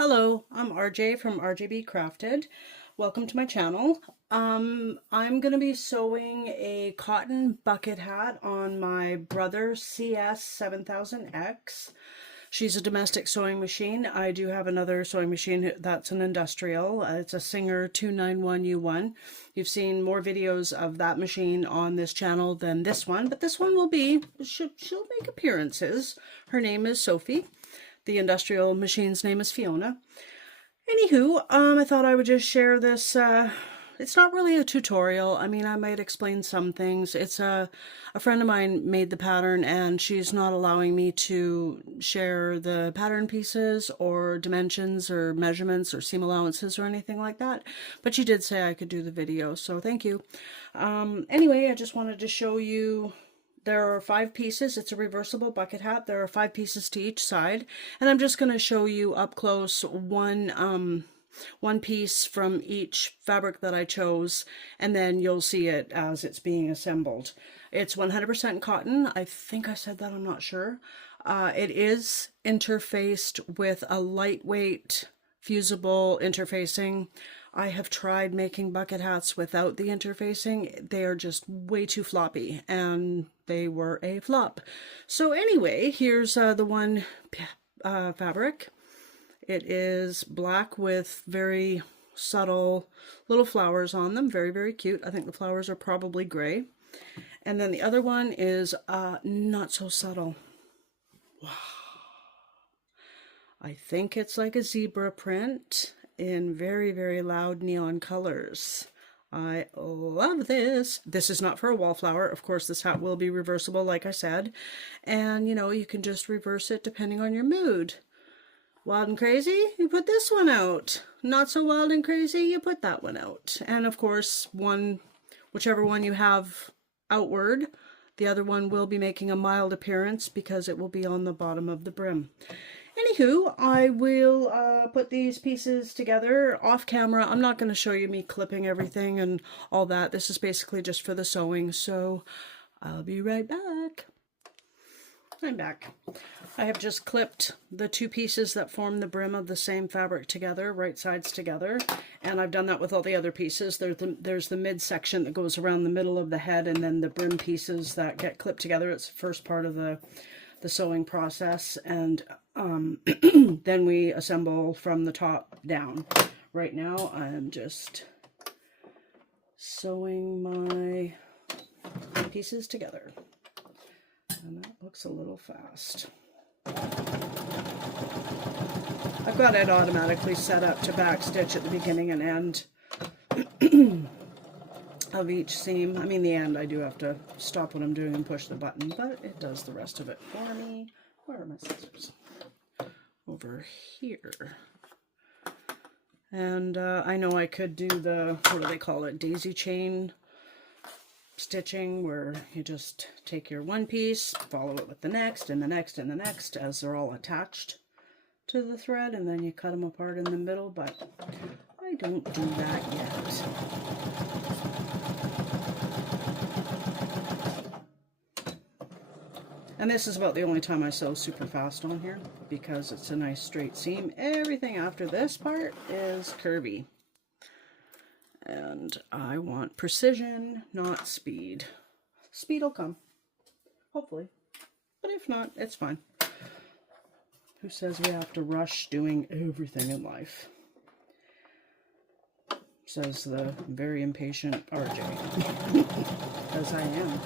Hello, I'm RJ from RJB Crafted. Welcome to my channel. I'm going to be sewing a cotton bucket hat on my brother CS7000X. She's a domestic sewing machine. I do have another sewing machine that's an industrial. It's a Singer 291U1. You've seen more videos of that machine on this channel than this one, but this one will be, she'll make appearances. Her name is Sophie. The industrial machine's name is Fiona. Anywho, I thought I would just share this. It's not really a tutorial. I mean, I might explain some things. It's a friend of mine made the pattern and she's not allowing me to share the pattern pieces or dimensions or measurements or seam allowances or anything like that. But she did say I could do the video, so thank you. Anyway, I just wanted to show you. There are 5 pieces. It's a reversible bucket hat. There are 5 pieces to each side. And I'm just going to show you up close one piece from each fabric that I chose. And then you'll see it as it's being assembled. It's 100% cotton. I think I said that. I'm not sure. It is interfaced with a lightweight fusible interfacing. I have tried making bucket hats without the interfacing. They are just way too floppy and they were a flop. So anyway, here's the one fabric. It is black with very subtle little flowers on them. Very, very cute. I think the flowers are probably gray. And then the other one is not so subtle. Wow. I think it's like a zebra print in very, very loud neon colors. I love this. This is not for a wallflower. Of course, this hat will be reversible, like I said. And, you know, you can just reverse it depending on your mood. Wild and crazy, you put this one out. Not so wild and crazy, you put that one out. And, of course, whichever one you have outward, the other one will be making a mild appearance because it will be on the bottom of the brim. Anywho, I will put these pieces together off camera. I'm not going to show you me clipping everything and all that. This is basically just for the sewing, so I'll be right back. I'm back. I have just clipped the 2 pieces that form the brim of the same fabric together, right sides together, and I've done that with all the other pieces. There's the midsection that goes around the middle of the head, and then the brim pieces that get clipped together. It's the first part of the sewing process, and then we assemble from the top down. Right now I'm just sewing my pieces together, and that looks a little fast. I've got it automatically set up to backstitch at the beginning and end of each seam. I mean, the end I do have to stop what I'm doing and push the button, but it does the rest of it for me. Where are my scissors? Over here. And I know I could do the, what do they call it, daisy chain stitching, where you just take your one piece, follow it with the next and the next and the next as they're all attached to the thread, and then you cut them apart in the middle, but I don't do that yet. And this is about the only time I sew super fast on here, because it's a nice straight seam. Everything after this part is curvy. And I want precision, not speed. Speed will come, hopefully. But if not, it's fine. Who says we have to rush doing everything in life? Says the very impatient RJ. As I am.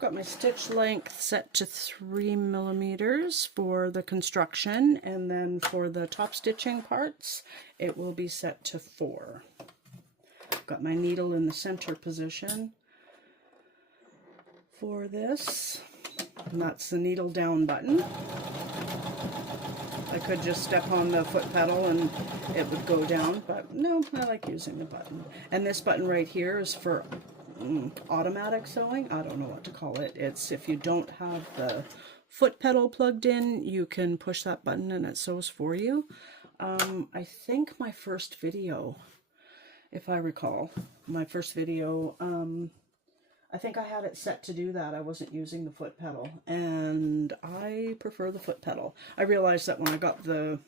Got my stitch length set to 3 millimeters for the construction, and then for the top stitching parts it will be set to 4. Got my needle in the center position for this, and that's the needle down button. I could just step on the foot pedal and it would go down, but no, I like using the button. And this button right here is for automatic sewing. I don't know what to call it. It's if you don't have the foot pedal plugged in, you can push that button and it sews for you. I think my first video if I recall. My first video, I think I had it set to do that. I wasn't using the foot pedal, and I prefer the foot pedal. I realized that when I got the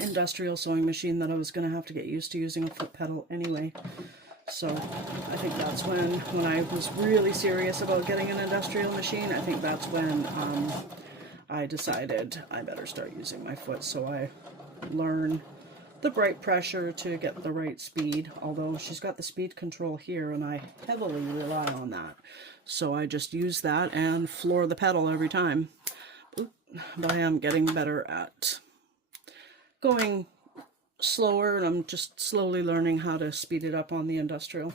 industrial sewing machine that I was going to have to get used to using a foot pedal anyway. So I think that's when I was really serious about getting an industrial machine, I think that's when I decided I better start using my foot, so I learn the right pressure to get the right speed, although she's got the speed control here and I heavily rely on that. So I just use that and floor the pedal every time. But I am getting better at going slower, and I'm just slowly learning how to speed it up on the industrial.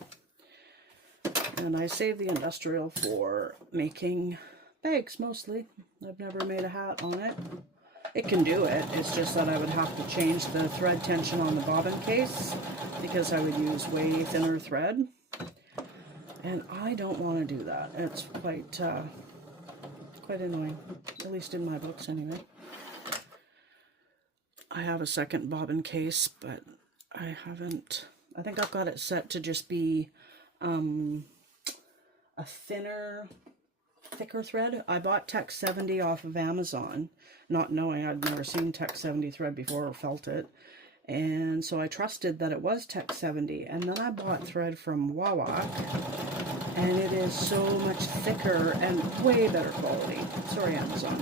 And I save the industrial for making bags mostly. I've never made a hat on it. It can do it, it's just that I would have to change the thread tension on the bobbin case because I would use way thinner thread, and I don't want to do that. It's quite annoying, at least in my books anyway. I have a second bobbin case, but I think I've got it set to just be a thicker thread. I bought Tech 70 off of Amazon, not knowing, I'd never seen Tech 70 thread before or felt it. And so I trusted that it was Tech 70. And then I bought thread from Wawa, and it is so much thicker and way better quality. Sorry, Amazon.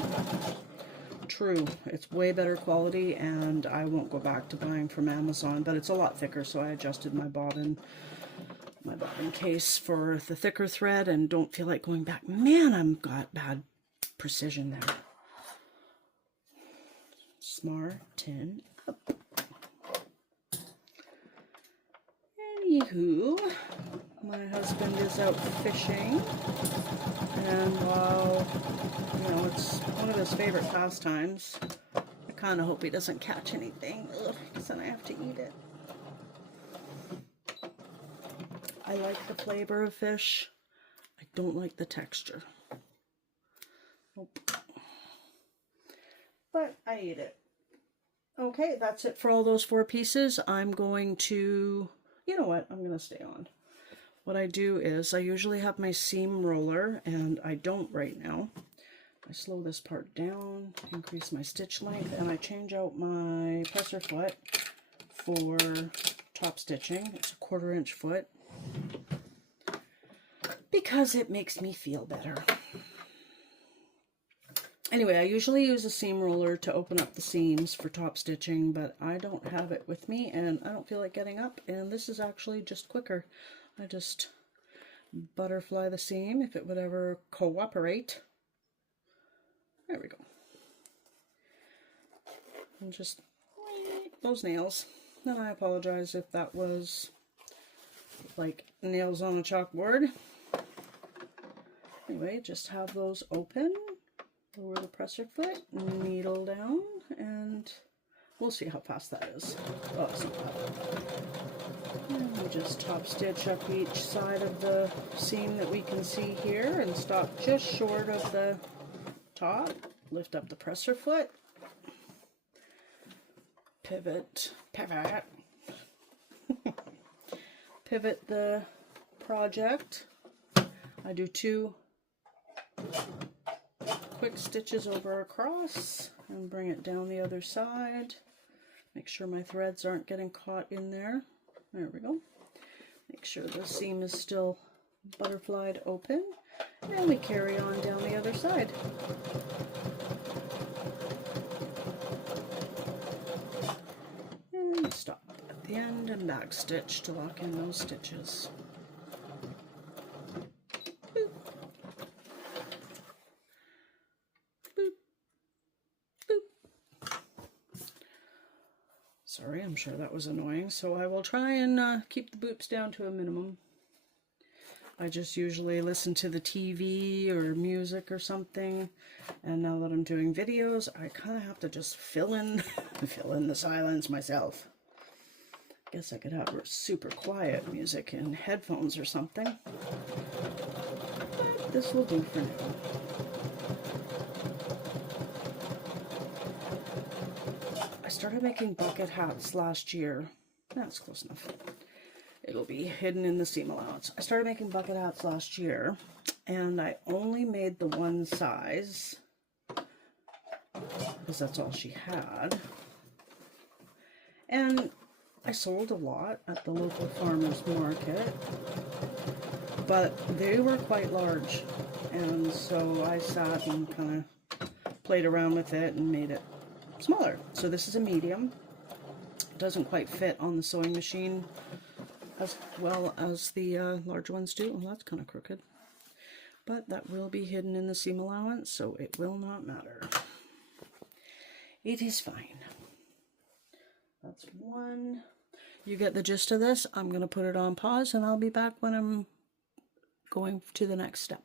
True, it's way better quality, and I won't go back to buying from Amazon, but it's a lot thicker, so I adjusted my bobbin case for the thicker thread and don't feel like going back. Man, I've got bad precision there. Smarten up. Anywho, my husband is out fishing, and while, you know, it's one of his favorite pastimes, I kind of hope he doesn't catch anything, because then I have to eat it. I like the flavor of fish. I don't like the texture. Nope. But I eat it. Okay, that's it for all those 4 pieces. I'm going to, you know what, I'm going to stay on. What I do is I usually have my seam roller, and I don't right now. I slow this part down, increase my stitch length, and I change out my presser foot for top stitching. It's a 1/4 inch foot because it makes me feel better. Anyway, I usually use a seam roller to open up the seams for top stitching, but I don't have it with me and I don't feel like getting up, and this is actually just quicker. I just butterfly the seam if it would ever cooperate. There we go. And just those nails. And I apologize if that was like nails on a chalkboard. Anyway, just have those open. Lower the presser foot, needle down, and we'll see how fast that is. Oh, it's not bad. And we just top stitch up each side of the seam that we can see here and stop just short of the top. Lift up the presser foot. Pivot. Pivot the project. I do 2 quick stitches over across and bring it down the other side. Make sure my threads aren't getting caught in there. There we go. Make sure the seam is still butterflied open, and we carry on down the other side. And stop at the end and back stitch to lock in those stitches. Sorry, I'm sure that was annoying, so I will try and keep the boops down to a minimum. I just usually listen to the TV or music or something, and now that I'm doing videos, I kind of have to just fill in the silence myself. Guess I could have super quiet music in headphones or something, but this will do for now. I started making bucket hats last year. That's close enough. will be hidden in the seam allowance. I started making bucket hats last year, and I only made the one size because that's all she had. And I sold a lot at the local farmer's market, but they were quite large, and so I sat and kind of played around with it and made it smaller. So this is a medium. It doesn't quite fit on the sewing machine as well as the large ones do. Well, that's kind of crooked, but that will be hidden in the seam allowance, so it will not matter. It is fine. That's one. You get the gist of this. I'm going to put it on pause, and I'll be back when I'm going to the next step.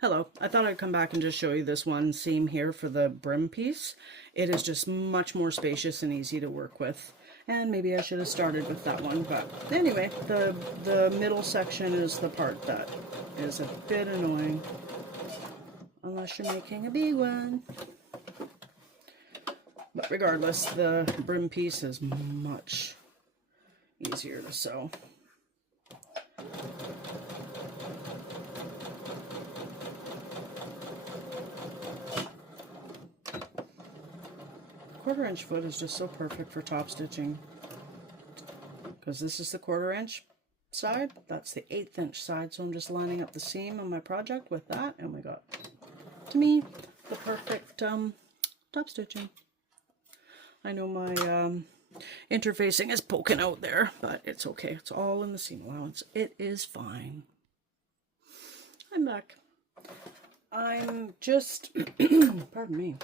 Hello, I thought I'd come back and just show you this one seam here for the brim piece. It is just much more spacious and easy to work with. And maybe I should have started with that one, but anyway, the middle section is the part that is a bit annoying. Unless you're making a big one. But regardless, the brim piece is much easier to sew. Quarter-inch foot is just so perfect for top stitching, because this is the 1/4 inch side, that's the 1/8 inch side, so I'm just lining up the seam on my project with that, and we got, to me, the perfect top stitching. I know my interfacing is poking out there, but it's okay. It's all in the seam allowance. It is fine. I'm back. I'm just, pardon me,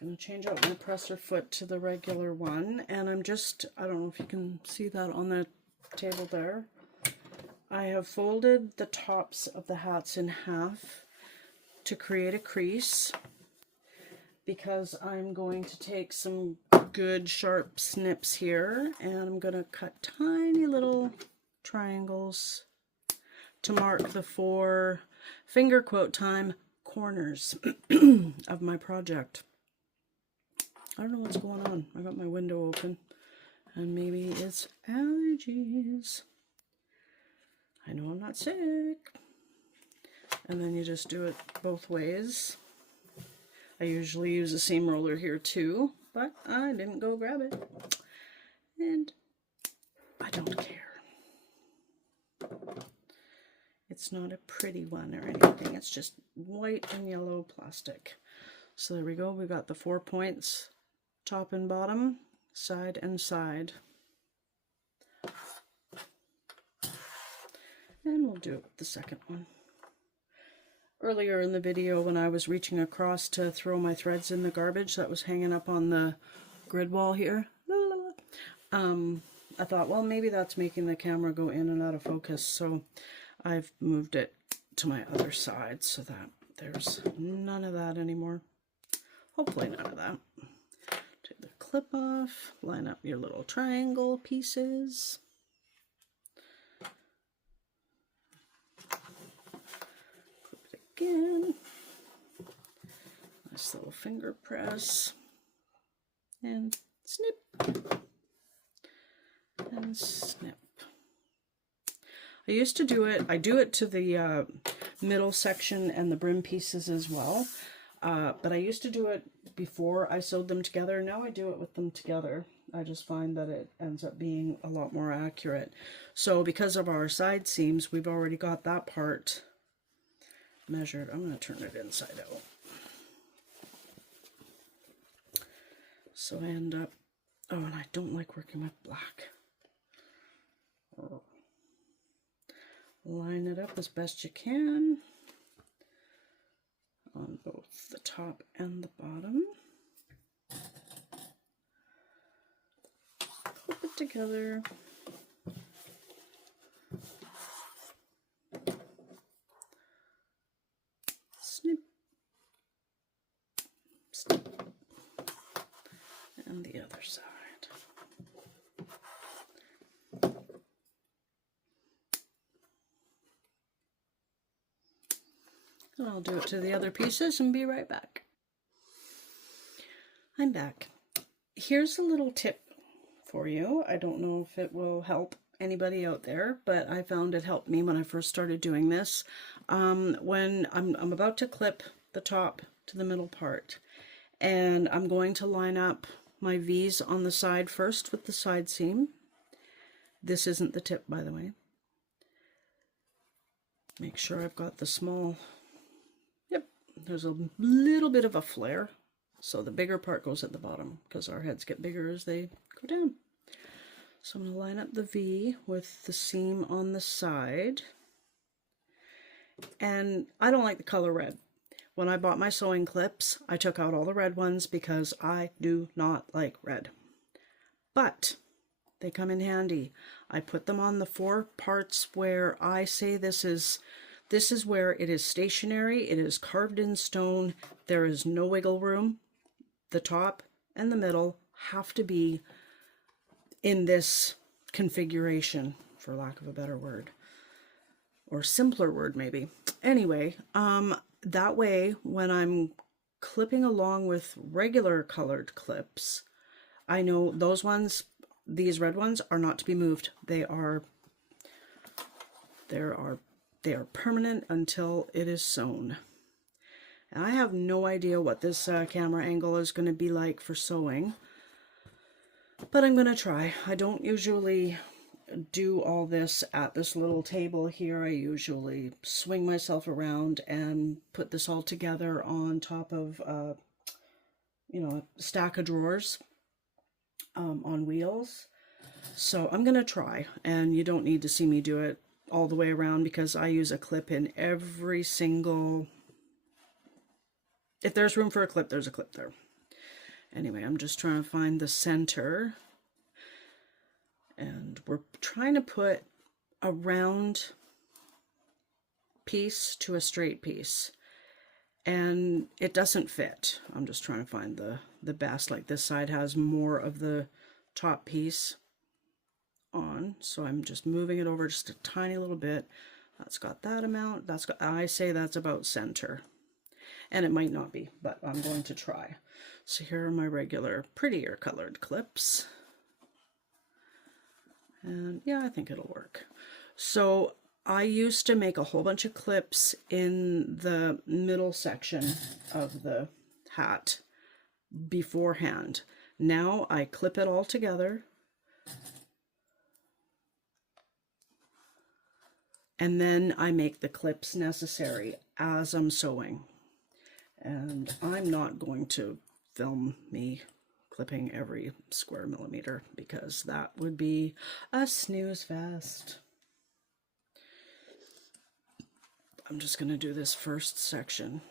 going to change out my presser foot to the regular one, and I'm just, I don't know if you can see that on the table there. I have folded the tops of the hats in half to create a crease, because I'm going to take some good sharp snips here, and I'm going to cut tiny little triangles to mark the 4 finger quote time corners of my project. I don't know what's going on. I got my window open, and maybe it's allergies. I know I'm not sick. And then you just do it both ways. I usually use a seam roller here too, but I didn't go grab it, and I don't care. It's not a pretty one or anything, it's just white and yellow plastic. So there we go, we got the 4 points, top and bottom, side and side. And we'll do it with the second one. Earlier in the video, when I was reaching across to throw my threads in the garbage that was hanging up on the grid wall here, I thought, well, maybe that's making the camera go in and out of focus, so I've moved it to my other side so that there's none of that anymore. Hopefully none of that. Take the clip off, line up your little triangle pieces. Again, nice little finger press, and snip, and snip. I used to do it, I do it to the middle section and the brim pieces as well, but I used to do it before I sewed them together. Now I do it with them together. I just find that it ends up being a lot more accurate. So because of our side seams, we've already got that part measured. I'm going to turn it inside out. So I end up, oh, and I don't like working with black. Line it up as best you can on both the top and the bottom. Clip it together. Snip, snip, and the other side. And I'll do it to the other pieces and be right back. I'm back. Here's a little tip for you. I don't know if it will help anybody out there, but I found it helped me when I first started doing this. When I'm about to clip the top to the middle part, and I'm going to line up my V's on the side first with the side seam. This isn't the tip, by the way. Make sure I've got the small, yep, there's a little bit of a flare. So the bigger part goes at the bottom because our heads get bigger as they go down. So I'm going to line up the V with the seam on the side. And I don't like the color red. When I bought my sewing clips, I took out all the red ones because I do not like red. But they come in handy. I put them on the 4 parts where I say this is where it is stationary, it is carved in stone, there is no wiggle room. The top and the middle have to be in this configuration, for lack of a better word, or simpler word maybe. Anyway, that way when I'm clipping along with regular colored clips, I know those ones, these red ones, are not to be moved. They are permanent until it is sewn. And I have no idea what this camera angle is going to be like for sewing, but I'm going to try. I don't usually do all this at this little table here. I usually swing myself around and put this all together on top of, you know, a stack of drawers on wheels. So I'm going to try, and you don't need to see me do it all the way around because I use a clip in every single... If there's room for a clip, there's a clip there. Anyway, I'm just trying to find the center. And we're trying to put a round piece to a straight piece. And it doesn't fit. I'm just trying to find the best. Like this side has more of the top piece on. So I'm just moving it over just a tiny little bit. That's got that amount. That's got, I say that's about center. And it might not be, but I'm going to try. So here are my regular, prettier colored clips. And yeah, I think it'll work. So I used to make a whole bunch of clips in the middle section of the hat beforehand. Now I clip it all together. And then I make the clips necessary as I'm sewing. And I'm not going to film me clipping every square millimeter because that would be a snooze fest. I'm just going to do this first section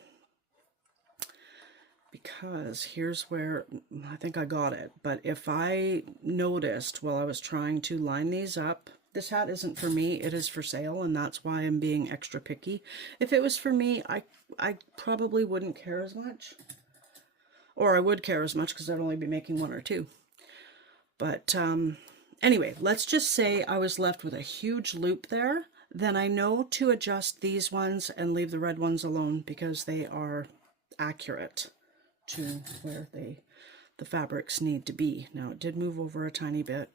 because here's where I think I got it. But if I noticed while I was trying to line these up, this hat isn't for me, it is for sale, and that's why I'm being extra picky. If it was for me, I probably wouldn't care as much. Or I would care as much because I'd only be making 1 or 2. But anyway, let's just say I was left with a huge loop there. Then I know to adjust these ones and leave the red ones alone because they are accurate to where the fabrics need to be. Now it did move over a tiny bit.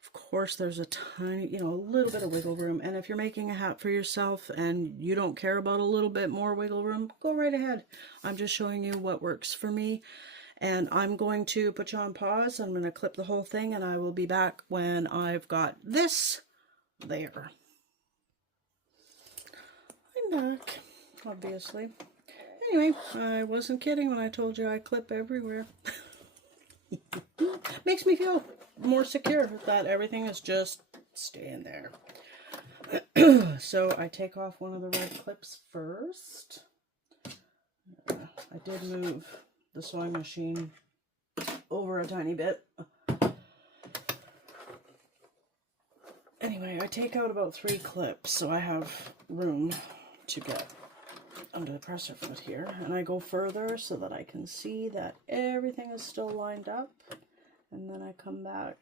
Of course, there's a tiny, you know, a little bit of wiggle room. And if you're making a hat for yourself and you don't care about a little bit more wiggle room, go right ahead. I'm just showing you what works for me. And I'm going to put you on pause. I'm going to clip the whole thing and I will be back when I've got this there. I'm back, obviously. Anyway, I wasn't kidding when I told you I clip everywhere. Makes me feel more secure that everything is just staying there. So I take off one of the red clips first. I did move the sewing machine over a tiny bit. Anyway, I take out about 3 clips so I have room to get under the presser foot here, and I go further so that I can see that everything is still lined up, and then I come back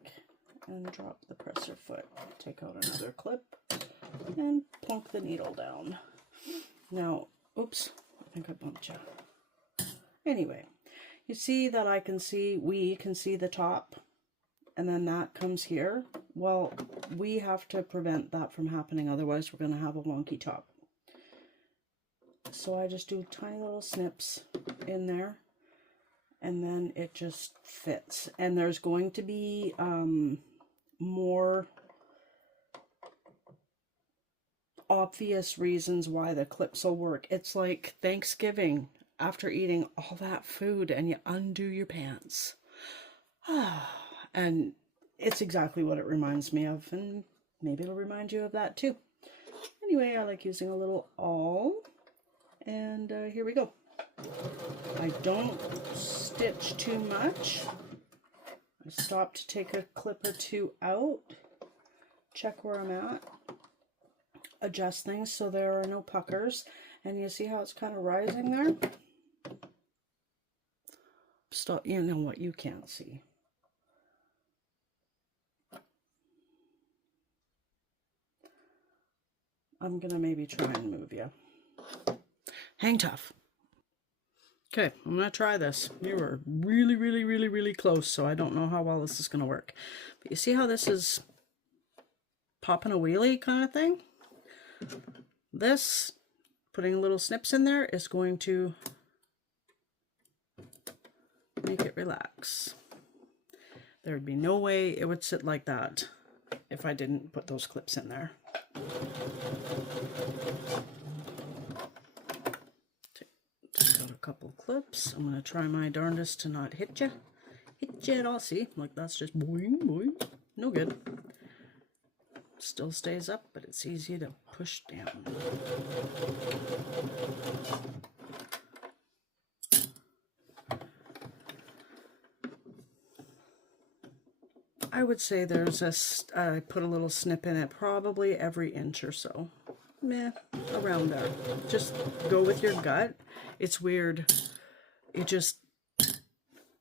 and drop the presser foot, take out another clip and plunk the needle down. Now, oops, I think I bumped you. Anyway, you see that we can see the top and then that comes here. Well, we have to prevent that from happening, otherwise we're going to have a wonky top. So I just do tiny little snips in there, and then it just fits. And there's going to be more obvious reasons why the clips will work. It's like Thanksgiving after eating all that food and you undo your pants. And it's exactly what it reminds me of, and maybe it'll remind you of that too. Anyway, I like using a little awl, and here we go. I don't stitch too much. I stop to take a clip or two out, check where I'm at, adjust things so there are no puckers, and you see how it's kind of rising there? Stop, you know what you can't see. I'm gonna maybe try and move you. Hang tough. Okay, I'm gonna try this. You were really, really, really, really close, so I don't know how well this is gonna work. But you see how this is popping a wheelie kind of thing? This, putting little snips in there, is going to make it relax. There'd be no way it would sit like that if I didn't put those clips in there. Just got a couple clips. I'm going to try my darndest to not hit you. Hit you at all. See, like that's just boing, boing. No good. Still stays up, but it's easy to push down. I would say there's I put a little snip in it probably every inch or so. Meh, around there. Just go with your gut. It's weird. You just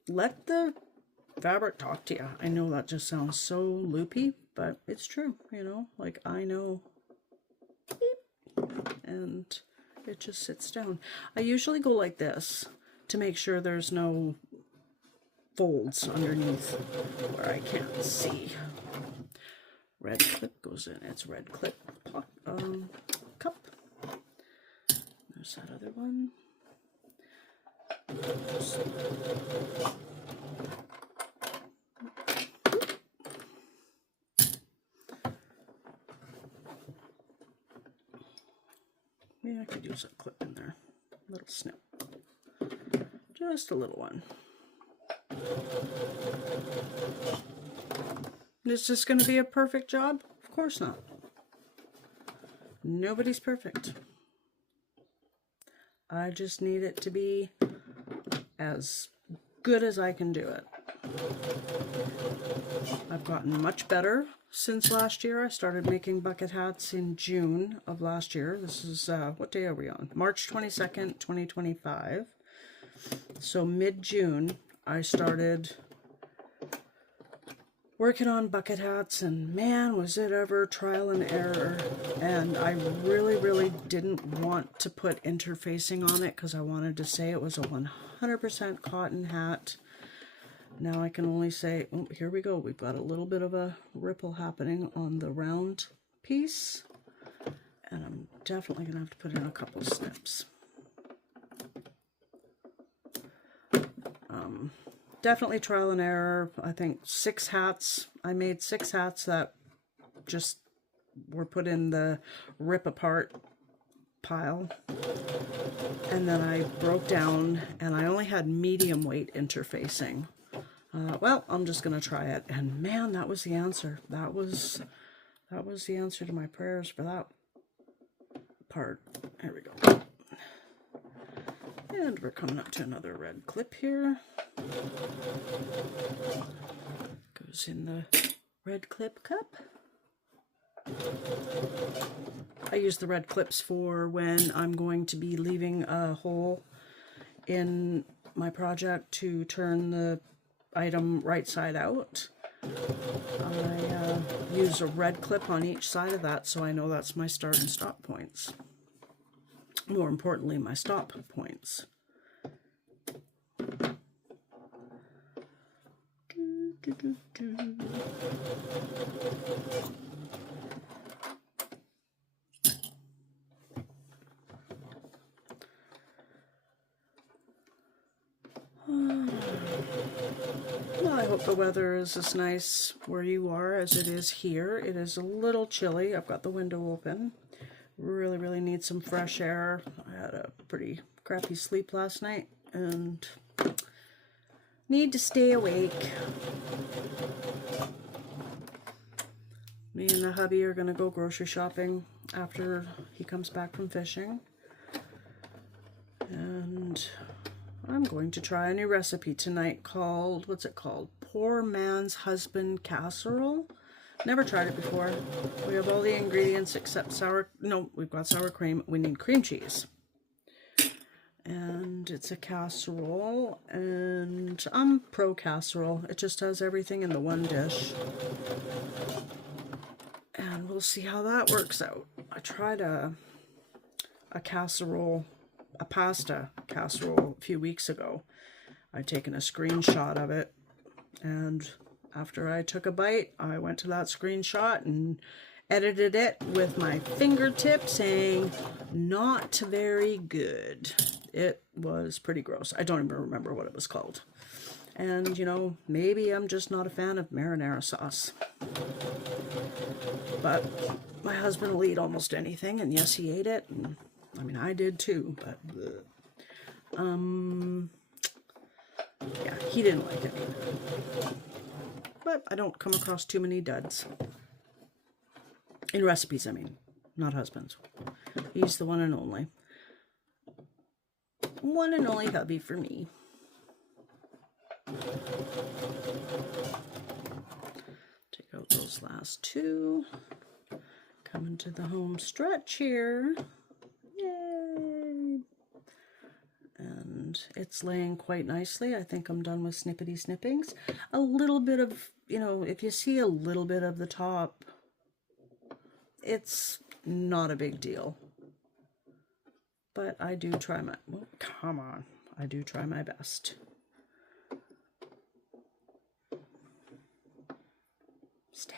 let the fabric talk to you. I know that just sounds so loopy, but it's true, you know, like I know, beep, and it just sits down. I usually go like this to make sure there's no folds underneath where I can't see. Red clip goes in its red clip cup. There's that other one. Yeah, I could use a clip in there. A little snip. Just a little one. Is this going to be a perfect job? Of course not. Nobody's perfect. I just need it to be as good as I can do it. I've gotten much better since last year. I started making bucket hats in June of last year. This is, what day are we on? March 22nd, 2025. So mid-June, I started working on bucket hats, and man, was it ever trial and error. And I really, really didn't want to put interfacing on it because I wanted to say it was a 100% cotton hat. Now I can only say, oh, here we go. We've got a little bit of a ripple happening on the round piece, and I'm definitely going to have to put in a couple snips. Definitely trial and error. I think 6 hats. I made 6 hats that just were put in the rip apart pile. And then I broke down, and I only had medium weight interfacing. Well, I'm just going to try it. And man, that was the answer. That was the answer to my prayers for that part. There we go. And we're coming up to another red clip here. Goes in the red clip cup. I use the red clips for when I'm going to be leaving a hole in my project to turn the item right side out. I use a red clip on each side of that, so I know that's my start and stop points. More importantly, my stop points. Well, I hope the weather is as nice where you are as it is here. It is a little chilly. I've got the window open. Really, really need some fresh air. I had a pretty crappy sleep last night and need to stay awake. Me and the hubby are going to go grocery shopping after he comes back from fishing. And I'm going to try a new recipe tonight called, what's it called? Poor Man's Husband Casserole. Never tried it before. We have all the ingredients except we've got sour cream. We need cream cheese. And it's a casserole, and I'm pro casserole. It just has everything in the one dish. And we'll see how that works out. I tried a casserole, a pasta casserole a few weeks ago. I'd taken a screenshot of it, and after I took a bite, I went to that screenshot and edited it with my fingertip saying, not very good. It was pretty gross. I don't even remember what it was called. And, you know, maybe I'm just not a fan of marinara sauce. But my husband will eat almost anything, and yes, he ate it. And, I mean, I did too, but yeah, he didn't like it. But I don't come across too many duds. In recipes, I mean, not husbands. He's the one and only. One and only hubby for me. Take out those last two. Coming to the home stretch here. Yay! And it's laying quite nicely. I think I'm done with snippety snippings. A little bit of, you know, if you see a little bit of the top, it's not a big deal. But I do try my, well, come on. I do try my best. Stay.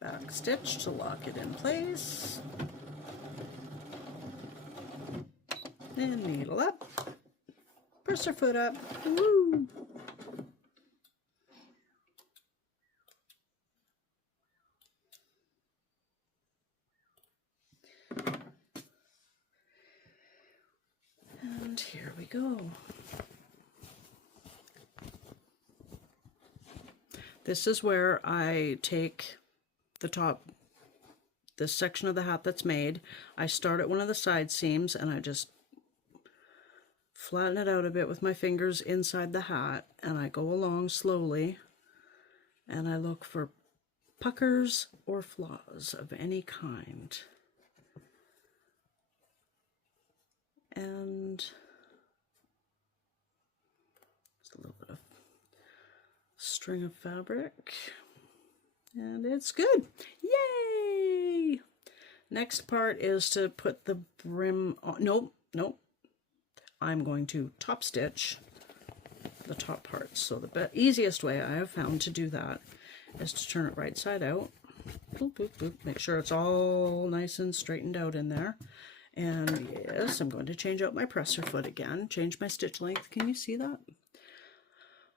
Back stitch to lock it in place. And needle up. Press her foot up. Woo! And here we go. This is where I take the top, this section of the hat that's made. I start at one of the side seams and I just flatten it out a bit with my fingers inside the hat, and I go along slowly and I look for puckers or flaws of any kind. And just a little bit of string of fabric, and it's good. Yay! Next part is to put the brim on. Nope. I'm going to top stitch the top parts. So the easiest way I have found to do that is to turn it right side out. Boop, boop, boop. Make sure it's all nice and straightened out in there. And yes, I'm going to change out my presser foot again. Change my stitch length. Can you see that?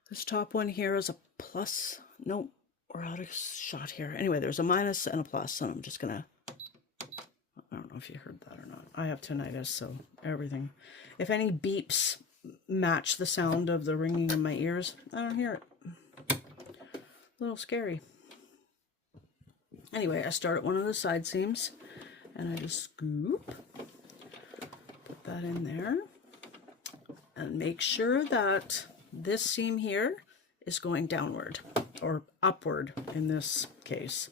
This top one here is a plus. Nope, we're out of shot here. Anyway, there's a minus and a plus, and I'm just gonna, I don't know if you heard that or not. I have tinnitus, so everything, if any beeps match the sound of the ringing in my ears, I don't hear it. A little scary. Anyway, I start at one of the side seams, and I just scoop, put that in there, and make sure that this seam here is going downward, or upward in this case.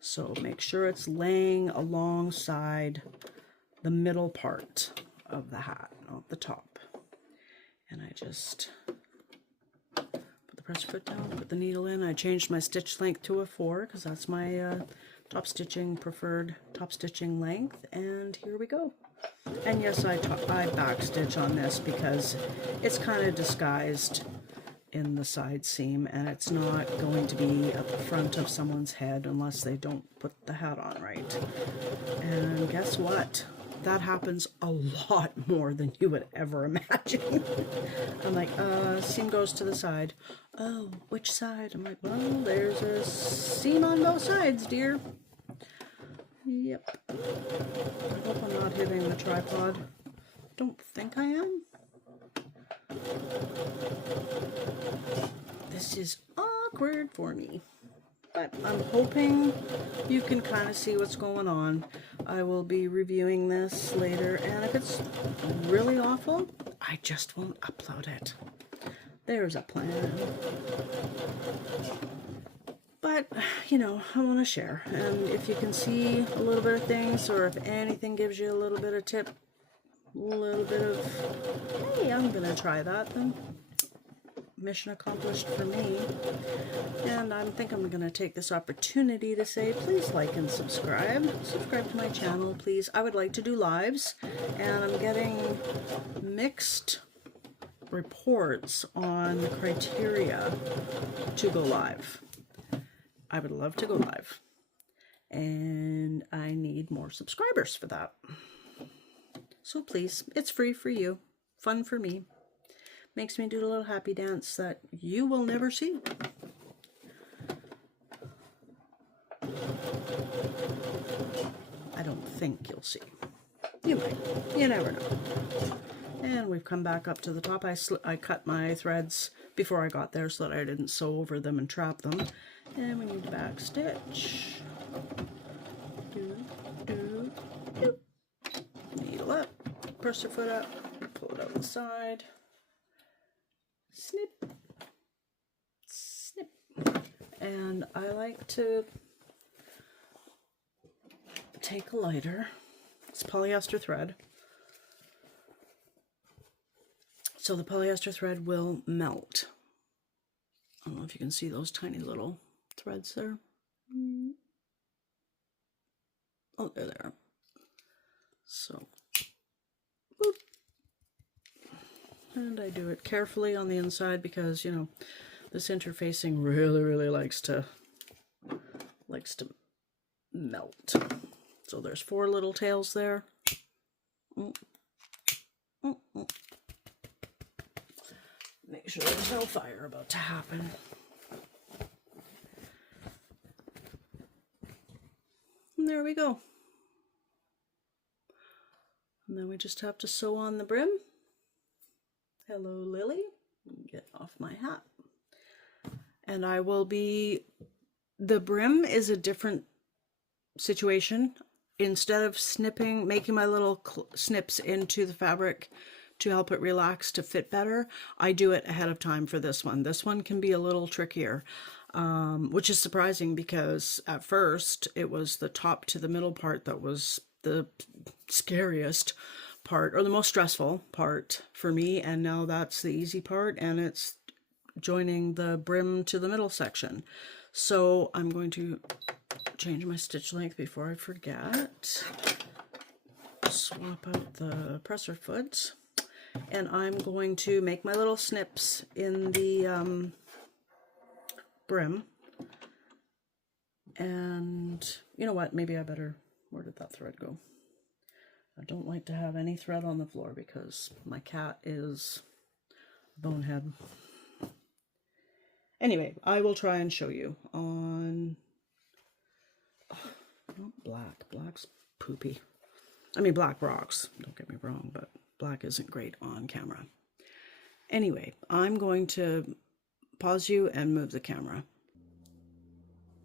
So make sure it's laying alongside the middle part of the hat, not the top. And I just put the press foot down, put the needle in. I changed my stitch length to a 4 because that's my preferred top stitching length, and here we go. And yes, I back stitch on this because it's kind of disguised in the side seam, and it's not going to be at the front of someone's head unless they don't put the hat on right. And guess what? That happens a lot more than you would ever imagine. I'm like, seam goes to the side. Oh, which side? I'm like, well, there's a seam on both sides, dear. Yep. I hope I'm not hitting the tripod. Don't think I am. This is awkward for me, but I'm hoping you can kind of see what's going on. I will be reviewing this later, and if it's really awful, I just won't upload it. There's a plan. But, you know, I want to share, and if you can see a little bit of things, or if anything gives you a little bit of tip, a little bit of, hey, I'm going to try that, then mission accomplished for me. And I think I'm going to take this opportunity to say, please like and subscribe. Subscribe to my channel, please. I would like to do lives, and I'm getting mixed reports on the criteria to go live. I would love to go live, and I need more subscribers for that. So please, it's free for you, fun for me. Makes me do a little happy dance that you will never see. I don't think you'll see. You might. You never know. And we've come back up to the top. I cut my threads before I got there so that I didn't sew over them and trap them. And we need to back stitch. Needle up, press your foot up, pull it out the side. Snip, snip. And I like to take a lighter. It's polyester thread. So the polyester thread will melt. I don't know if you can see those tiny little threads there. Oh, they're there. So, boop. And I do it carefully on the inside because, you know, this interfacing really likes to melt. So there's 4 little tails there. Make sure there's no fire about to happen. And there we go. And then we just have to sew on the brim. Hello, Lily. Get off my hat. And I will be, the brim is a different situation. Instead of snipping, making my little snips into the fabric to help it relax to fit better, I do it ahead of time for this one. This one can be a little trickier, which is surprising because at first it was the top to the middle part that was the scariest part, or the most stressful part for me, and now that's the easy part, and it's joining the brim to the middle section. So I'm going to change my stitch length before I forget. Swap out the presser foot, and I'm going to make my little snips in the brim. And you know what, maybe I better, where did that thread go? I don't like to have any thread on the floor because my cat is bonehead. Anyway, I will try and show you on not black. Black's poopy. I mean, black rocks, don't get me wrong, but black isn't great on camera. Anyway, I'm going to pause you and move the camera.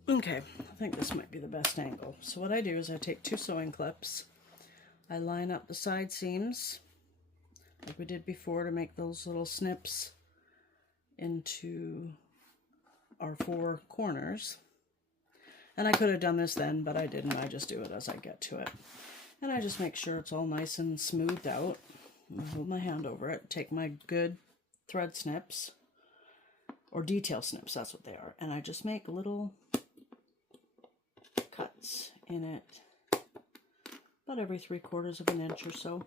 Okay, I think this might be the best angle. So what I do is I take 2 sewing clips. I line up the side seams like we did before to make those little snips into our 4 corners. And I could have done this then, but I didn't. I just do it as I get to it. And I just make sure it's all nice and smoothed out. I hold my hand over it, take my good thread snips, or detail snips, that's what they are. And I just make little cuts in it about every 3/4 of an inch or so.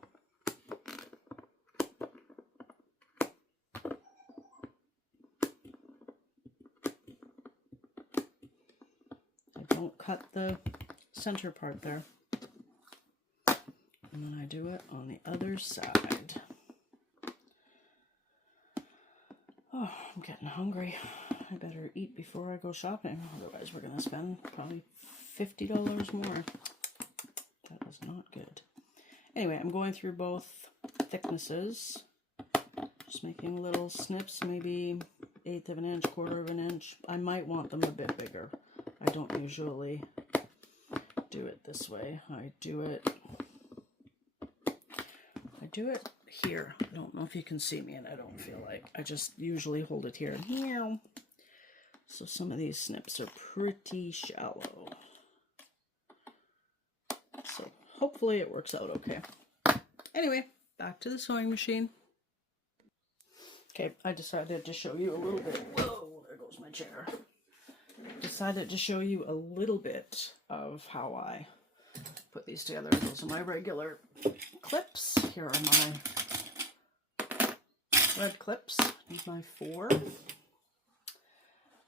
I don't cut the center part there. And then I do it on the other side. Oh, I'm getting hungry. I better eat before I go shopping. Otherwise, we're going to spend probably $50 more. That is not good. Anyway, I'm going through both thicknesses. Just making little snips, maybe 1/8 of an inch, 1/4 of an inch. I might want them a bit bigger. I don't usually do it this way. I do it here. I don't know if you can see me, and I don't feel like. I just usually hold it here. So some of these snips are pretty shallow. So hopefully it works out okay. Anyway, back to the sewing machine. Okay, I decided to show you a little bit. Whoa, there goes my chair. Decided to show you a little bit of how I put these together. Those are my regular clips. Here are my red clips. These are my 4.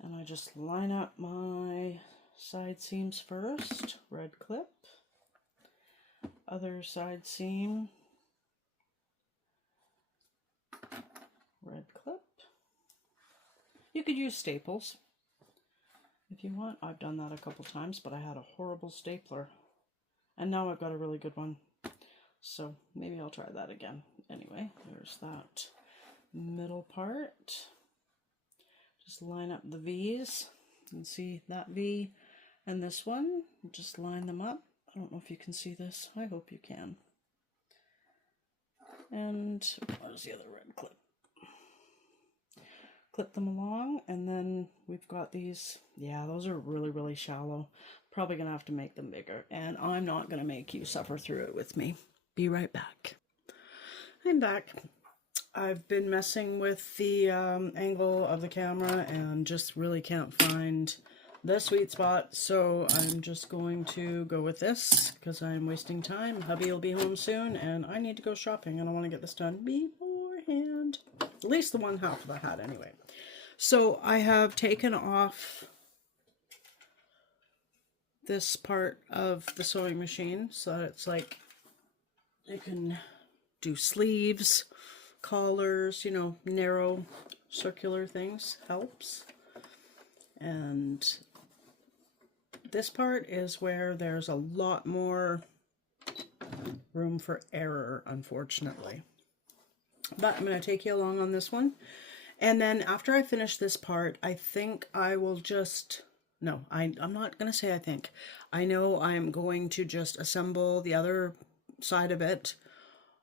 And I just line up my side seams first. Red clip. Other side seam. Red clip. You could use staples if you want. I've done that a couple times, but I had a horrible stapler. And now I've got a really good one. So maybe I'll try that again. Anyway, there's that middle part. Just line up the V's. You can see that V and this one. Just line them up. I don't know if you can see this. I hope you can. And where's the other red clip? Clip them along, and then we've got these. Yeah, those are really, really shallow. Probably gonna have to make them bigger, and I'm not gonna make you suffer through it with me. Be right back. I'm back. I've been messing with the angle of the camera and just really can't find the sweet spot, so I'm just going to go with this because I'm wasting time. Hubby will be home soon, and I need to go shopping, and I want to get this done beforehand. At least the one half of the hat anyway. So I have taken off this part of the sewing machine so that it's like you can do sleeves, collars, you know, narrow circular things. Helps. And this part is where there's a lot more room for error, unfortunately. But I'm going to take you along on this one. And then after I finish this part, I think I will just... No, I'm not going to say I think. I know I'm going to just assemble the other side of it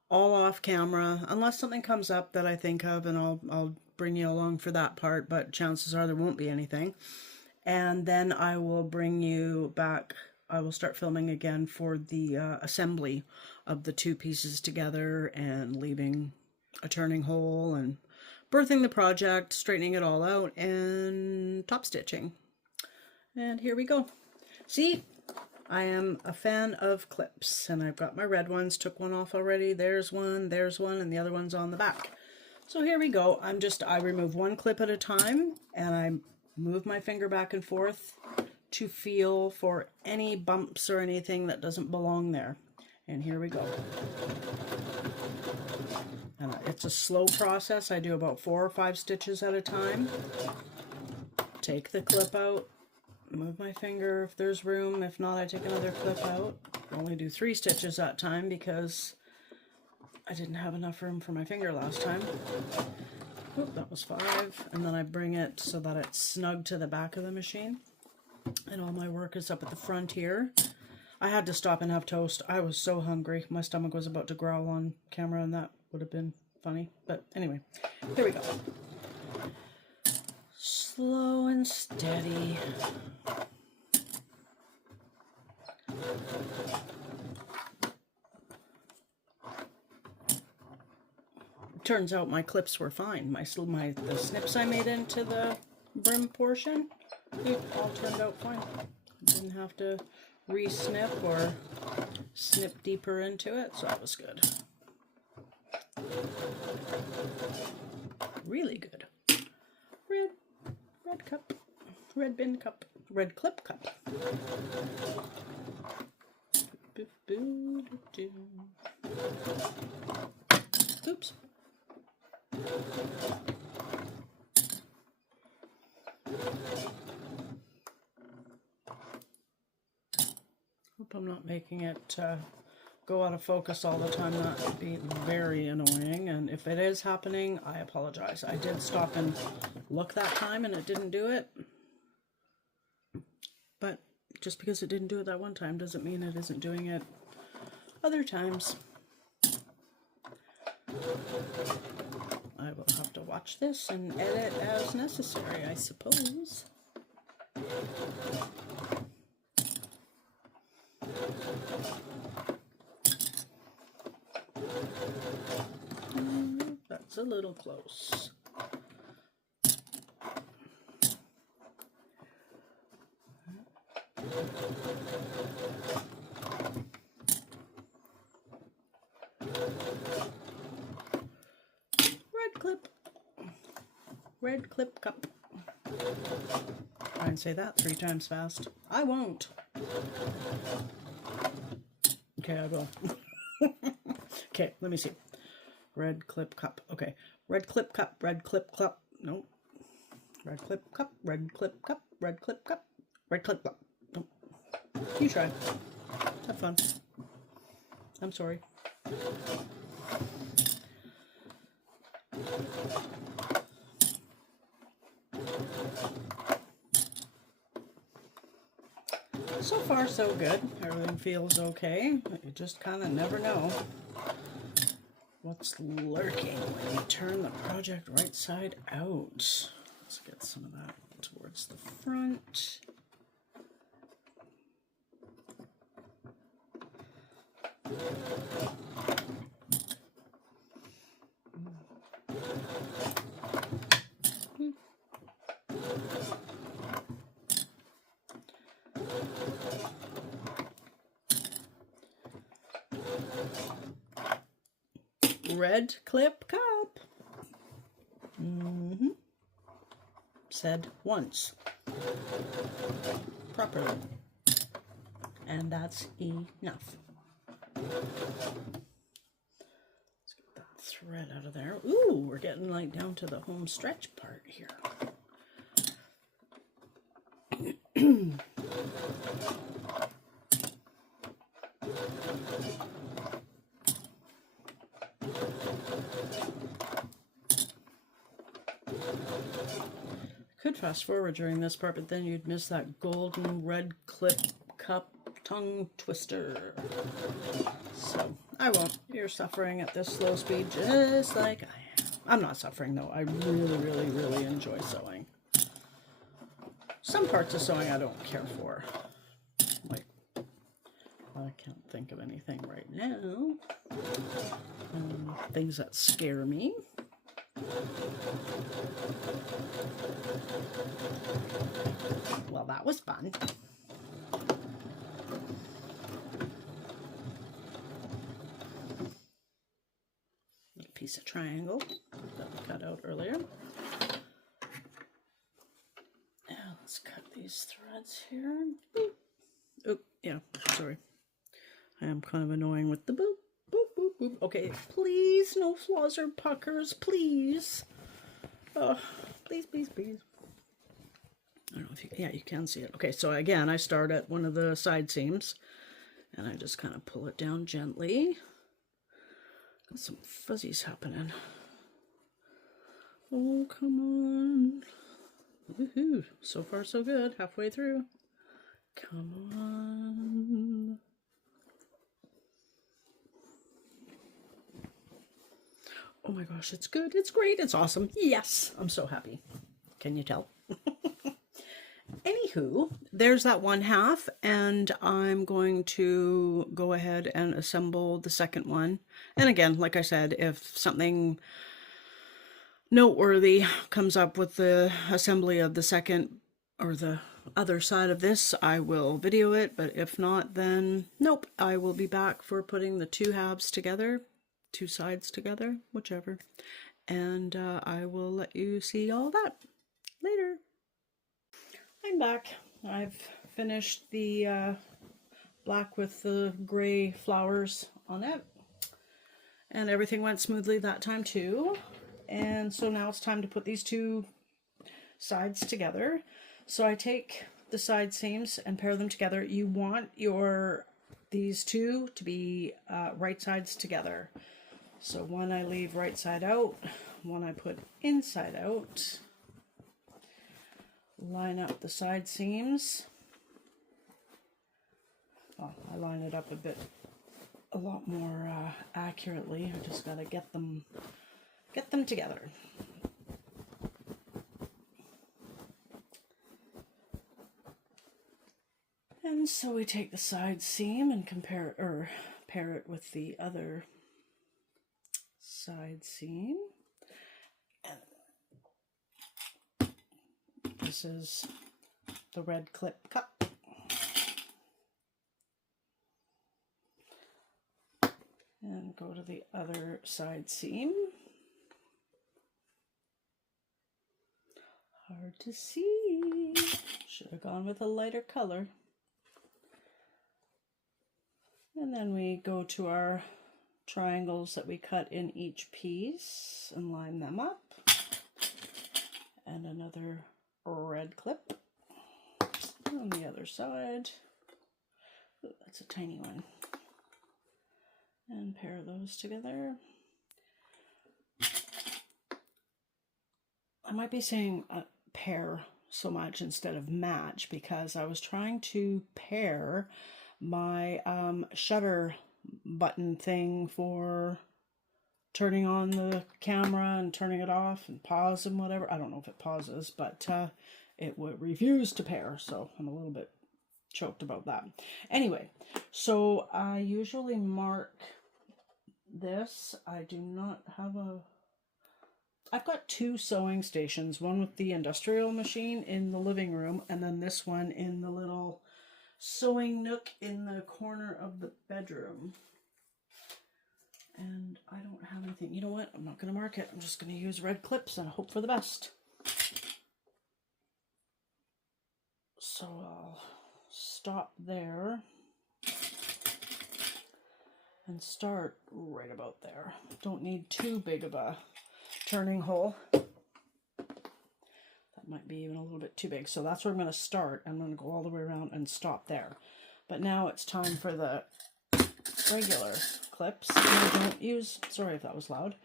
all off camera, unless something comes up that I think of, and I'll bring you along for that part, but chances are there won't be anything. And then I will bring you back. I will start filming again for the assembly of the two pieces together and leaving a turning hole and birthing the project, straightening it all out, and top stitching. And here we go. See, I am a fan of clips, and I've got my red ones. Took one off already. There's one, and the other one's on the back. So here we go. I remove one clip at a time, and I move my finger back and forth to feel for any bumps or anything that doesn't belong there. And here we go. And it's a slow process. I do about 4 or 5 stitches at a time. Take the clip out, move my finger if there's room. If not, I take another clip out. I only do 3 stitches that time because I didn't have enough room for my finger last time. Oop, that was 5. And then I bring it so that it's snug to the back of the machine. And all my work is up at the front here. I had to stop and have toast. I was so hungry. My stomach was about to growl on camera, and that would have been funny. But anyway, here we go. Slow and steady. Turns out my clips were fine. The snips I made into the brim portion, it all turned out fine. Didn't have to re-snip or snip deeper into it, so that was good. Really good. Red cup, red bin cup, red clip cup. Oops. Hope I'm not making it go out of focus all the time. That would be very annoying, and if it is happening, I apologize. I did stop and look that time and it didn't do it, but just because it didn't do it that one time doesn't mean it isn't doing it other times. I will have to watch this and edit as necessary, I suppose. That's a little close. Red clip cup. Try and say that 3 times fast. I won't. Okay, I will. Okay, let me see. Red clip cup. Okay. Red clip cup, red clip cup. No. Red clip cup, red clip cup, red clip cup, red clip cup. No. You try. Have fun. I'm sorry. So far, so good. Everything feels okay. You just kind of never know what's lurking when you turn the project right side out. Let's get some of that towards the front. Red clip cup. Said once. Properly. And that's enough. Let's get that thread out of there. Ooh, we're getting like down to the home stretch part here. Could fast forward during this part, but then you'd miss that golden red clip cup tongue twister. So I won't. You're suffering at this slow speed just like I am. I'm not suffering though. I really enjoy sewing. Some parts of sewing I don't care for. Like, I can't think of anything right now. Things that scare me. Well, that was fun. A piece of triangle that we cut out earlier. Now let's cut these threads here. Boop. Oh, yeah, sorry. I am kind of annoying with the boop. Boop, boop, boop. Okay, please, no flaws or puckers, please. Oh, please. I don't know if you, yeah, you can see it. Okay, so again, I start at one of the side seams, and I just kind of pull it down gently. Got some fuzzies happening. Oh, come on. Woohoo. So far, so good. Halfway through. Come on. Oh my gosh, it's good. It's great. It's awesome. Yes, I'm so happy. Can you tell? Anywho, there's that one half, and I'm going to go ahead and assemble the second one. And again, like I said, if something noteworthy comes up with the assembly of the second or the other side of this, I will video it, but if not, then nope, I will be back for putting the two halves together, two sides together, whichever, and I will let you see all that later. I'm back. I've finished the black with the gray flowers on it, and everything went smoothly that time too. And so now it's time to put these two sides together. So I take the side seams and pair them together. You want these two to be right sides together. So one I leave right side out, one I put inside out. Line up the side seams. Well, I line it up a lot more accurately. I just gotta get them together. And so we take the side seam and pair it with the other side seam. And this is the red clip cut. And go to the other side seam. Hard to see. Should have gone with a lighter color. And then we go to our triangles that we cut in each piece and line them up. And another red clip on the other side. Ooh, that's a tiny one. And pair those together. I might be saying pair so much instead of match because I was trying to pair my shutter button thing for turning on the camera and turning it off and pause and whatever. I don't know if it pauses, but it would refuse to pair, so I'm a little bit choked about that. Anyway, so I usually mark this. I do not have I've got two sewing stations, one with the industrial machine in the living room and then this one in the little sewing nook in the corner of the bedroom. And I don't have anything. You know what? I'm not going to mark it. I'm just going to use red clips and hope for the best. So I'll stop there and start right about there. Don't need too big of a turning hole. That might be even a little bit too big. So that's where I'm going to start. I'm going to go all the way around and stop there. But now it's time for the regular clips. And I don't use, sorry if that was loud,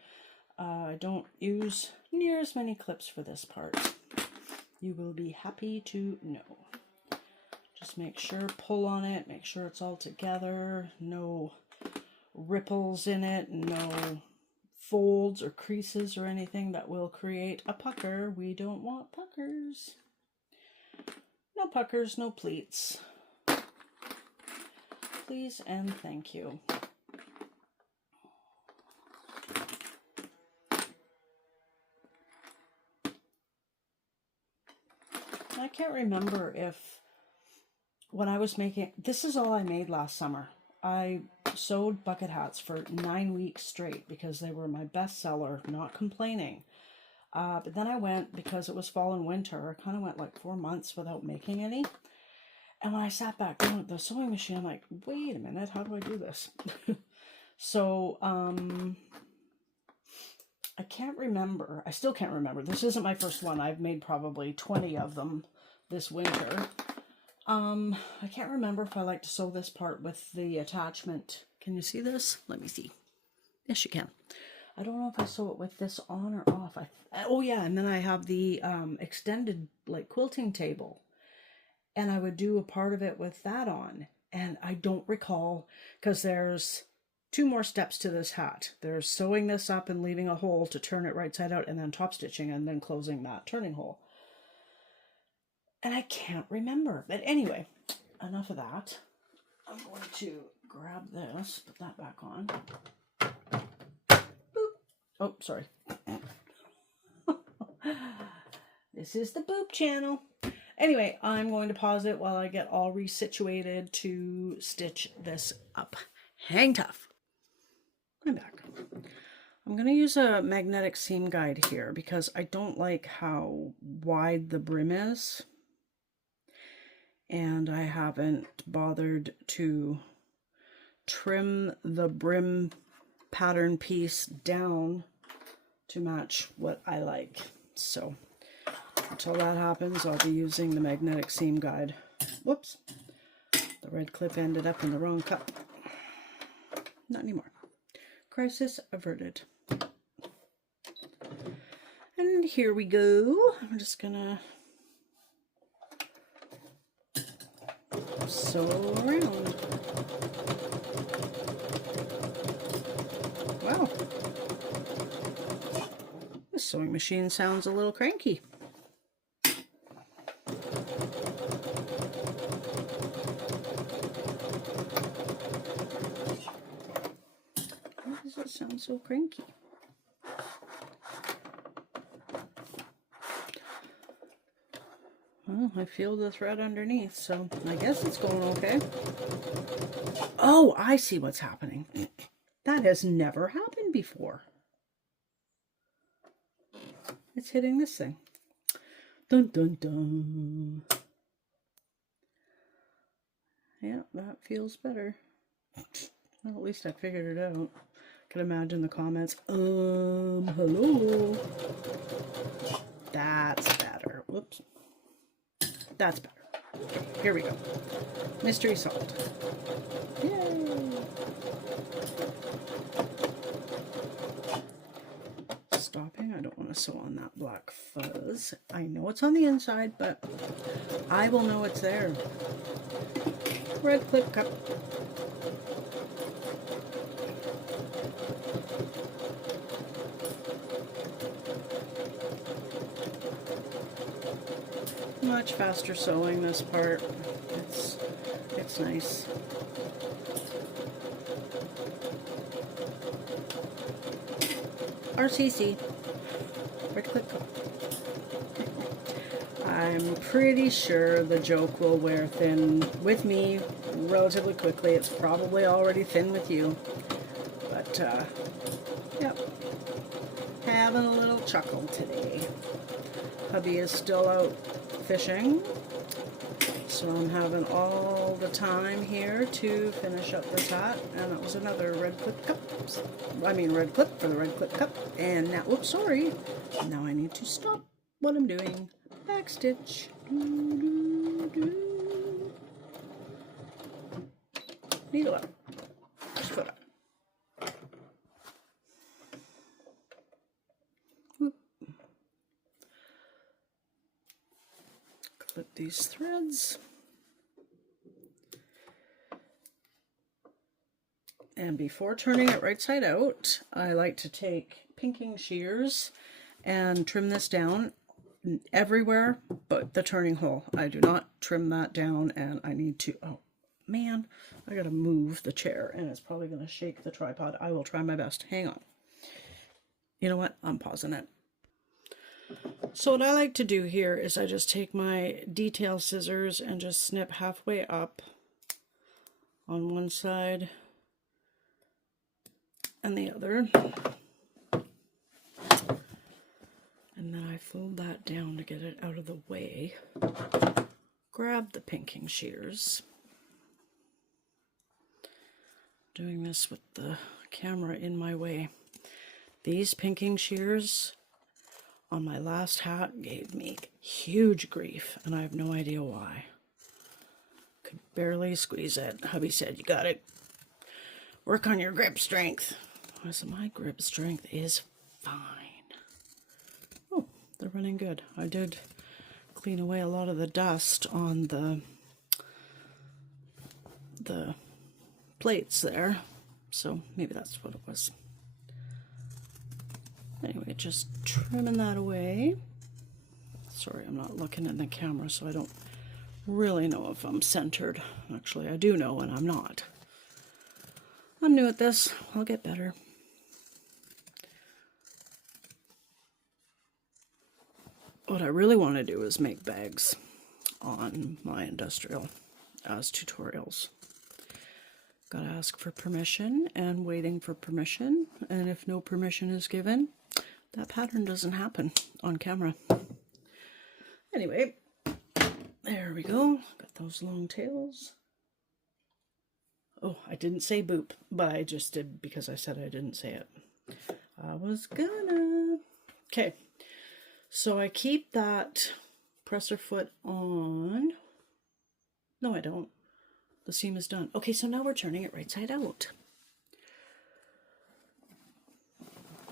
I don't use near as many clips for this part. You will be happy to know. Just make sure, pull on it, make sure it's all together, no ripples in it, no folds or creases or anything that will create a pucker. We don't want puckers. No puckers, no pleats. Please and thank you. I can't remember if when I was making, this is all I made last summer. I sewed bucket hats for 9 weeks straight because they were my best seller, not complaining. But then I went, because it was fall and winter, I kind of went like 4 months without making any. And when I sat back down at the sewing machine, I'm like, wait a minute, how do I do this? So, I can't remember. I still can't remember. This isn't my first one. I've made probably 20 of them this winter. I can't remember if I like to sew this part with the attachment. Can you see this? Let me see. Yes, you can. I don't know if I sew it with this on or off. Oh yeah, and then I have the extended like quilting table. And I would do a part of it with that on. And I don't recall, because there's 2 more steps to this hat. There's sewing this up and leaving a hole to turn it right side out, and then top stitching and then closing that turning hole. And I can't remember. But anyway, enough of that. I'm going to grab this, put that back on. Boop. Oh, sorry. This is the boob channel. Anyway, I'm going to pause it while I get all resituated to stitch this up. Hang tough. I'm back. I'm going to use a magnetic seam guide here because I don't like how wide the brim is. And I haven't bothered to trim the brim pattern piece down to match what I like. So until that happens, I'll be using the magnetic seam guide. Whoops. The red clip ended up in the wrong cup. Not anymore. Crisis averted. And here we go. I'm just gonna sew around. Wow. This sewing machine sounds a little cranky. Why does it sound so cranky? Well, I feel the thread underneath, so I guess it's going okay. Oh, I see what's happening. That has never happened before. It's hitting this thing. Dun dun dun. Yeah, that feels better. Well, at least I figured it out. Could imagine the comments. Hello. That's better. Whoops. That's better. Okay, here we go. Mystery solved. Yay! Stopping. I don't want to sew on that black fuzz. I know it's on the inside, but I will know it's there. Red clip cup. Much faster sewing this part. It's nice. RCC. Red clip cup. I'm pretty sure the joke will wear thin with me relatively quickly. It's probably already thin with you. But, yep. Having a little chuckle today. Hubby is still out fishing, so I'm having all the time here to finish up this hat, and that was another red clip cup. I mean red clip for the red clip cup, and now, whoops, sorry. Now I need to stop what I'm doing. Backstitch. Needle up. Just foot up. Clip these threads. And before turning it right side out, I like to take pinking shears and trim this down everywhere but the turning hole. I do not trim that down, and I need to, oh man, I gotta move the chair and it's probably gonna shake the tripod. I will try my best. Hang on. You know what? I'm pausing it. So what I like to do here is I just take my detail scissors and just snip halfway up on one side and the other. And then I fold that down to get it out of the way. Grab the pinking shears. Doing this with the camera in my way. These pinking shears on my last hat gave me huge grief, and I have no idea why. Could barely squeeze it. Hubby said, you gotta work on your grip strength. I said, my grip strength is fine. Oh, they're running good. I did clean away a lot of the dust on the plates there, so maybe that's what it was. Anyway, just trimming that away. Sorry, I'm not looking in the camera, so I don't really know if I'm centered. Actually, I do know, and I'm not. I'm new at this. I'll get better. what I really want to do is make bags on my industrial as tutorials. Gotta ask for permission and waiting for permission, and if no permission is given, that pattern doesn't happen on camera. Anyway, there we go. Got those long tails. Oh, I didn't say boop, but I just did because I said I didn't say it. I was gonna. Okay, so I keep that presser foot on. No, I don't. The seam is done. Okay, so now we're turning it right side out.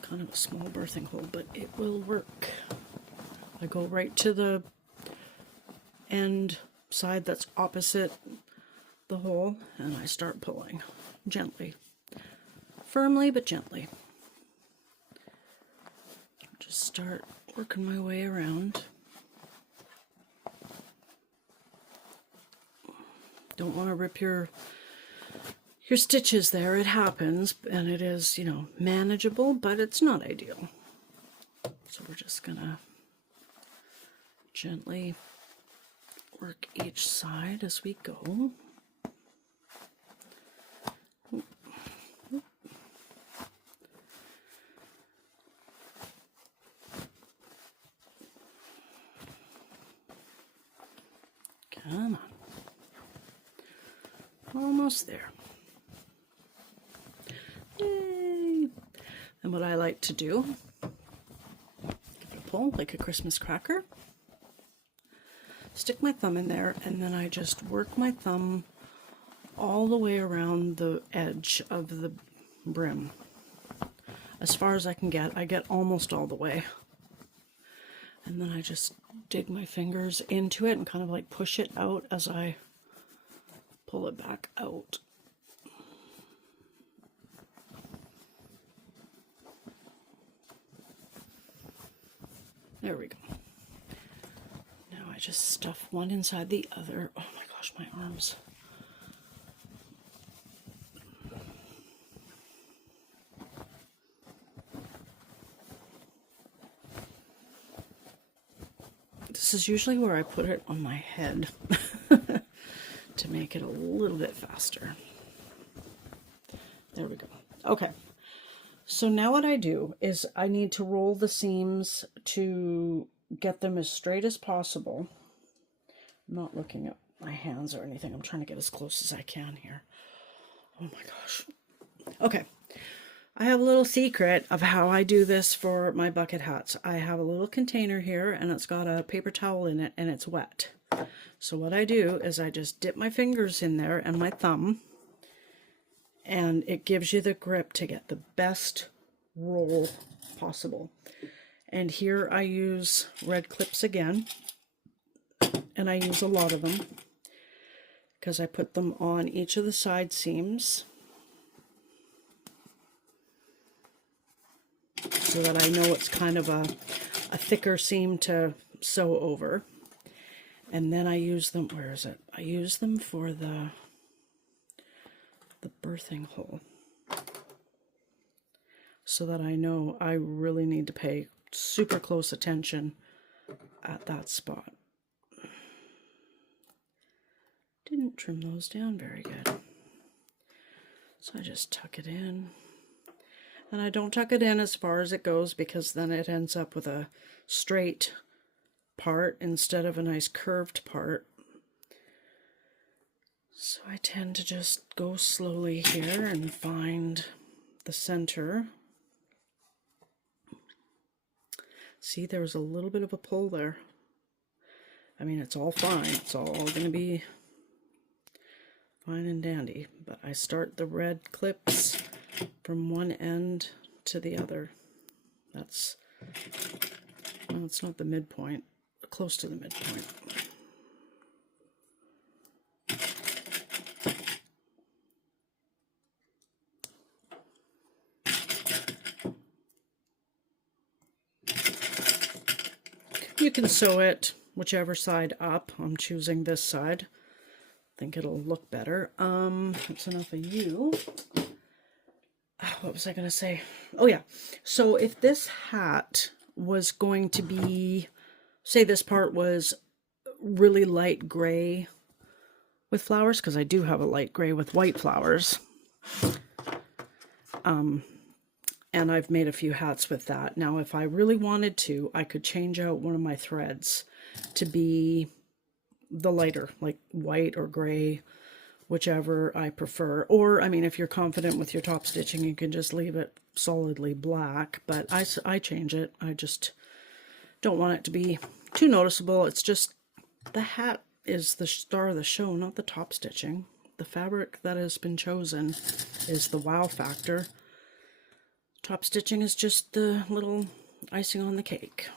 Kind of a small birthing hole, but it will work. I go right to the end side that's opposite the hole, and I start pulling gently. Firmly, but gently. Just start working my way around. Don't want to rip your stitches there. It happens, and it is, you know, manageable, but it's not ideal. So we're just gonna gently work each side as we go. Come on. Almost there. Yay! And what I like to do, give it a pull like a Christmas cracker, stick my thumb in there, and then I just work my thumb all the way around the edge of the brim. As far as I can get, I get almost all the way. And then I just dig my fingers into it and kind of like push it out as I pull it back out. There we go. Now I just stuff one inside the other. Oh my gosh, my arms. This is usually where I put it on my head to make it a little bit faster. There we go. Okay. So now what I do is I need to roll the seams to get them as straight as possible. I'm not looking at my hands or anything. I'm trying to get as close as I can here. Oh my gosh. Okay. I have a little secret of how I do this for my bucket hats. I have a little container here, and it's got a paper towel in it, and it's wet. So what I do is I just dip my fingers in there and my thumb, and it gives you the grip to get the best roll possible. And here I use red clips again, and I use a lot of them because I put them on each of the side seams so that I know it's kind of a thicker seam to sew over. And then I use them, where is it? I use them for the birthing hole, so that I know I really need to pay super close attention at that spot. Didn't trim those down very good. So I just tuck it in. And I don't tuck it in as far as it goes, because then it ends up with a straight part instead of a nice curved part. So I tend to just go slowly here and find the center. See, there was a little bit of a pull there. I mean, it's all fine. It's all going to be fine and dandy. But I start the red clips from one end to the other. That's, well, it's not the midpoint, close to the midpoint. You can sew it whichever side up. I'm choosing this side. I think it'll look better. That's enough of you. What was I going to say? Oh yeah. So if this hat was going to be say this part was really light gray with flowers, because I do have a light gray with white flowers. And I've made a few hats with that. Now, if I really wanted to, I could change out one of my threads to be the lighter, like white or gray, whichever I prefer. Or, I mean, if you're confident with your top stitching, you can just leave it solidly black. But I change it. I just don't want it to be too noticeable. It's just the hat is the star of the show, not the top stitching. The fabric that has been chosen is the wow factor. Top stitching is just the little icing on the cake.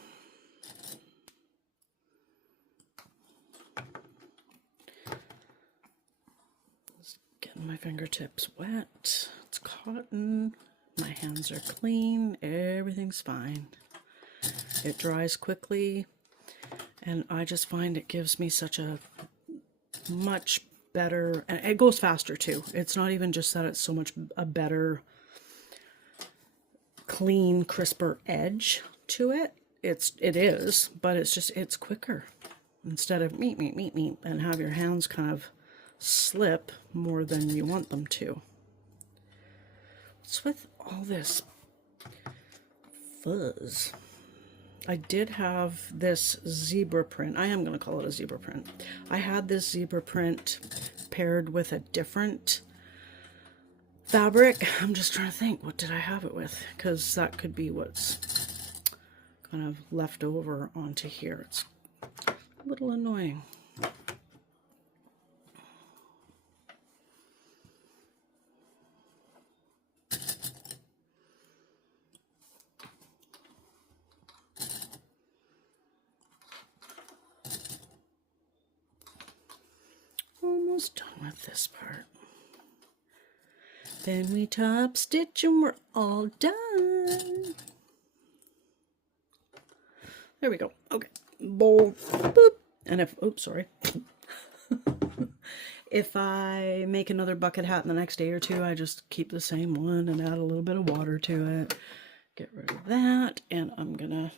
Just getting my fingertips wet. It's cotton. My hands are clean. Everything's fine. It dries quickly, and I just find it gives me such a much better, and it goes faster too. It's not even just that it's so much a better, clean, crisper edge to it. It is, but it's quicker. Instead of meet, and have your hands kind of slip more than you want them to. What's with all this fuzz? I did have this zebra print. I am going to call it a zebra print. I had this zebra print paired with a different fabric. I'm just trying to think, what did I have it with? Because that could be what's kind of left over onto here. It's a little annoying. Almost done with this part. Then we top stitch and we're all done. There we go. Okay. Bowl. Boop. And if, oops, sorry. If I make another bucket hat in the next day or two, I just keep the same one and add a little bit of water to it. Get rid of that. And I'm going to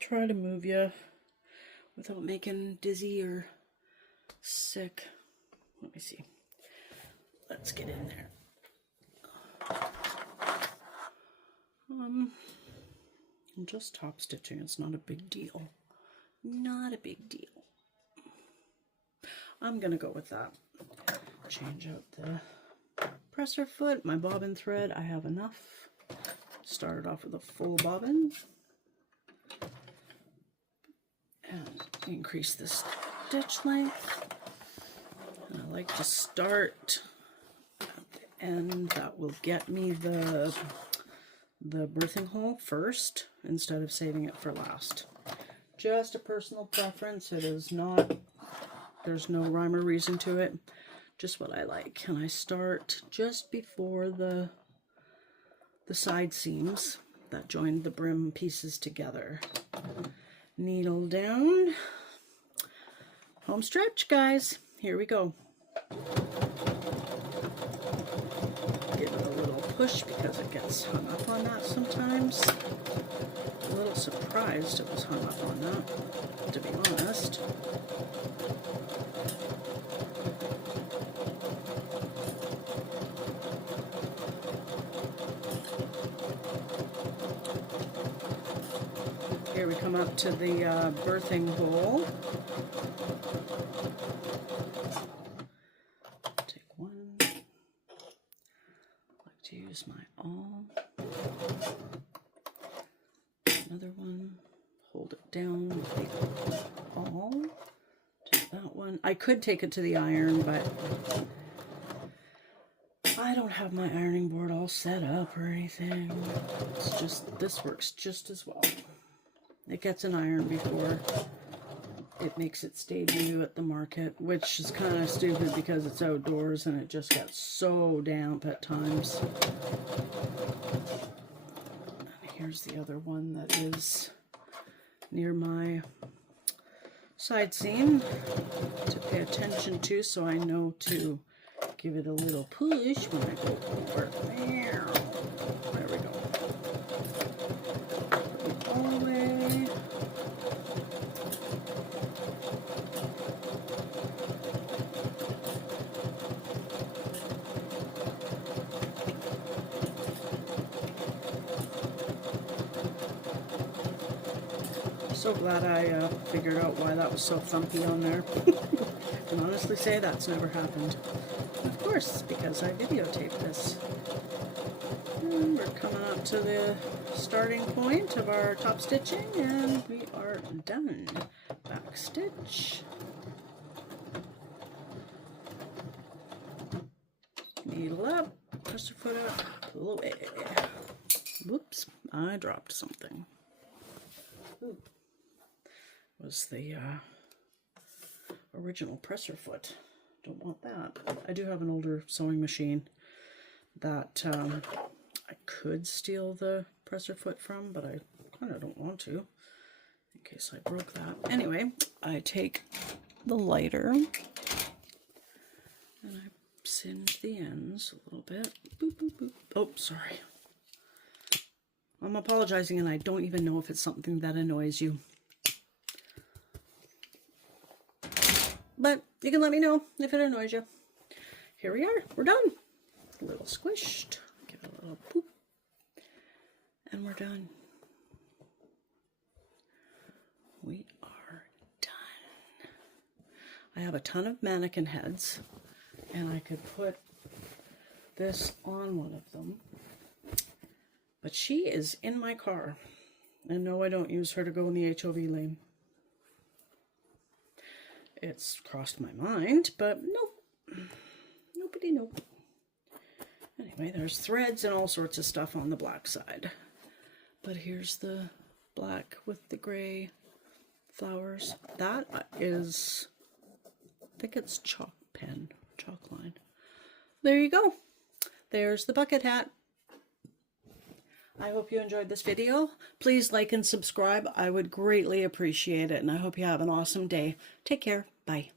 try to move you without making dizzy or sick. Let me see. Let's get in there. I'm just top stitching. It's not a big deal. Not a big deal. I'm gonna go with that. Change out the presser foot, my bobbin thread. I have enough. Started off with a full bobbin. And increase the stitch length. And I like to start at the end. That will get me the birthing hole first instead of saving it for last. Just a personal preference. It is not, there's no rhyme or reason to it. Just what I like. And I start just before the side seams that join the brim pieces together. Needle down. Home stretch, guys. Here we go. Give it a little push because it gets hung up on that sometimes. A little surprised it was hung up on that, to be honest. Here we come up to the birthing hole. Take one. I like to use my awl. Another one. Hold it down with the awl. Take that one. I could take it to the iron, but I don't have my ironing board all set up or anything. It's just, this works just as well. It gets an iron before it makes its debut at the market, which is kind of stupid because it's outdoors and it just gets so damp at times. And here's the other one that is near my side seam to pay attention to, so I know to give it a little push when I go over. There we go. All the way. So glad I figured out why that was so thumpy on there. I can honestly say that's never happened. Of course, because I videotaped this. And we're coming up to the starting point of our top stitching, and we are done. Back stitch. Needle up, press your foot up, pull away. Whoops, I dropped something. Ooh. Was the original presser foot. Don't want that. I do have an older sewing machine that I could steal the presser foot from, but I kind of don't want to in case I broke that. Anyway, I take the lighter and I singe the ends a little bit. Boop, boop, boop. Oh, sorry. I'm apologizing, and I don't even know if it's something that annoys you. But you can let me know if it annoys you. Here we are. We're done. A little squished. Give it a little poop. And we're done. We are done. I have a ton of mannequin heads, and I could put this on one of them. But she is in my car. And no, I don't use her to go in the HOV lane. It's crossed my mind, but nope. Nobody nope. Anyway, there's threads and all sorts of stuff on the black side. But here's the black with the gray flowers. That is, I think it's chalk line. There you go. There's the bucket hat. I hope you enjoyed this video. Please like and subscribe. I would greatly appreciate it, and I hope you have an awesome day. Take care. Bye.